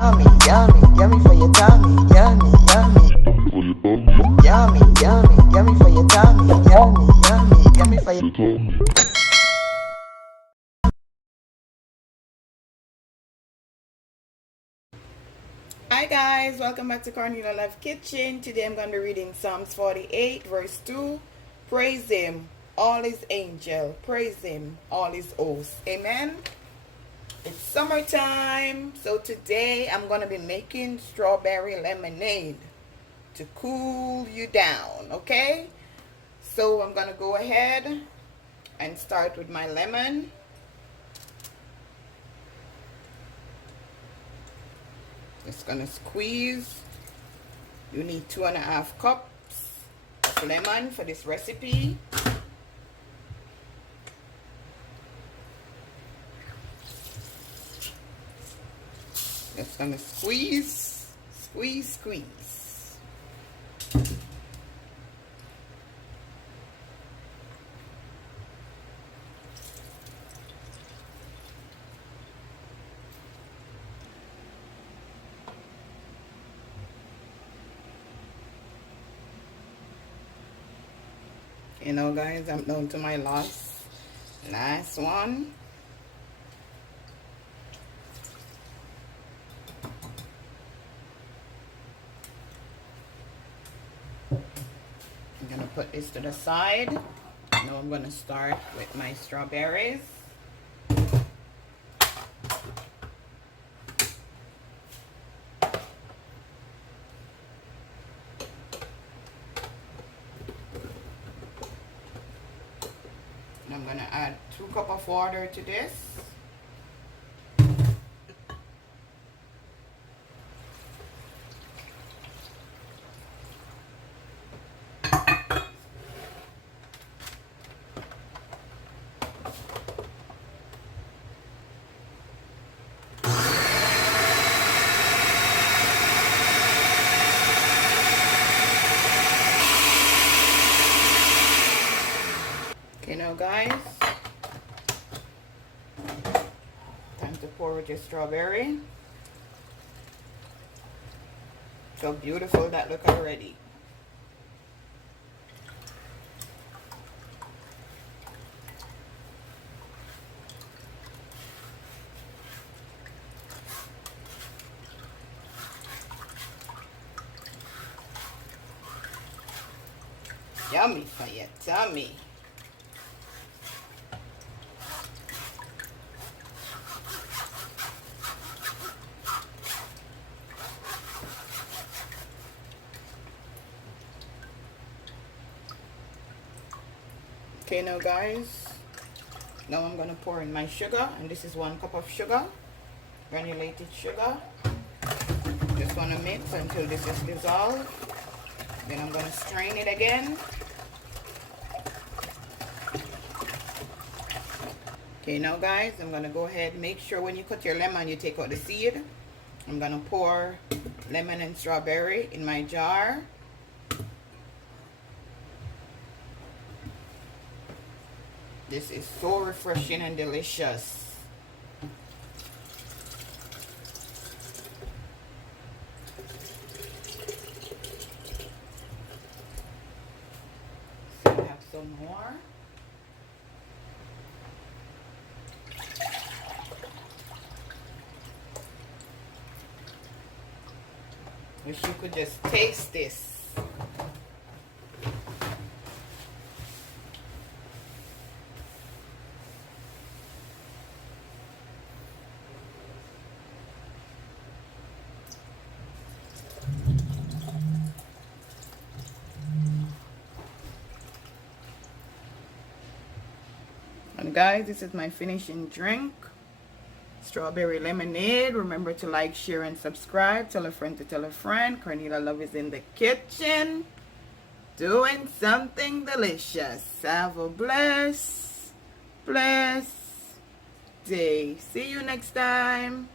Yummy, yummy, yummy for your tummy. Yummy, yummy. Yummy, yummy, yummy for your tummy. Yummy, yummy, yummy for your tummy. Hi guys, welcome back to CORNELIALOVE KITCHEN. Today I'm going to be reading Psalms 48 verse 2. Praise him, all his angel. Praise him, all his hosts. Amen. It's summertime, so today I'm going to be making strawberry lemonade to cool you down, okay? So I'm going to go ahead and start with my lemon. Just gonna squeeze. You need 2.5 cups of lemon for this recipe. Just gonna squeeze, squeeze, squeeze. You know guys, I'm down to my last one. I'm gonna put this to the side. Now I'm gonna start with my strawberries. And I'm gonna add 2 cups of water to this. Okay, now guys, time to pour with your strawberry. So beautiful that look already. Yummy for your tummy. Okay, now guys, now I'm gonna pour in my sugar, and this is 1 cup of sugar, granulated sugar. Just wanna mix until this is dissolved. Then I'm gonna strain it again. Okay, now guys, I'm gonna go ahead, make sure when you cut your lemon you take out the seed. I'm gonna pour lemon and strawberry in my jar. This is so refreshing and delicious. So I have some more. Wish you could just taste this. And guys, this is my finishing drink. Strawberry lemonade. Remember to like, share, and subscribe. Tell a friend to tell a friend. CORNELIALOVE is in the kitchen doing something delicious. Have a blessed day. See you next time.